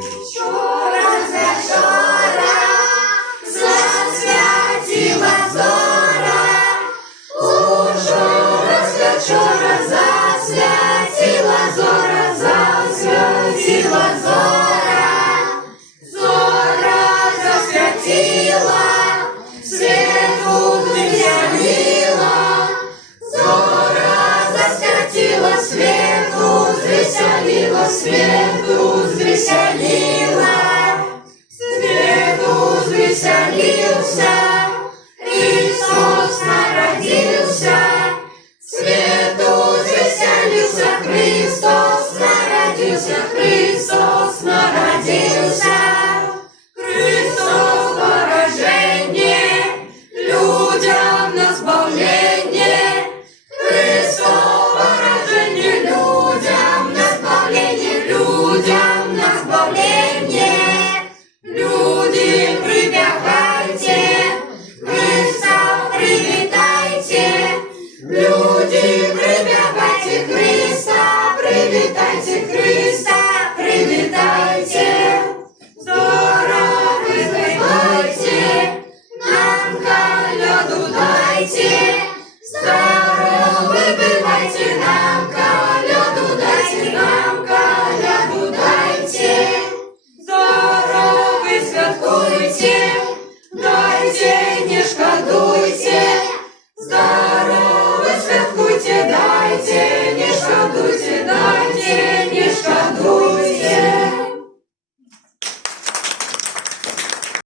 Вчора засвятила зора, учора засвятила зора, засвятила зора, зора засвятила, свету звеселила, зора засвятила, свету звеселила, свету звеселила, свету звеселился, Христос народился, свету звеселился, Христос народился, Христос народился, Христос поражение, людям на избавление, Христос поражение, людям на избавление, людям на избавление.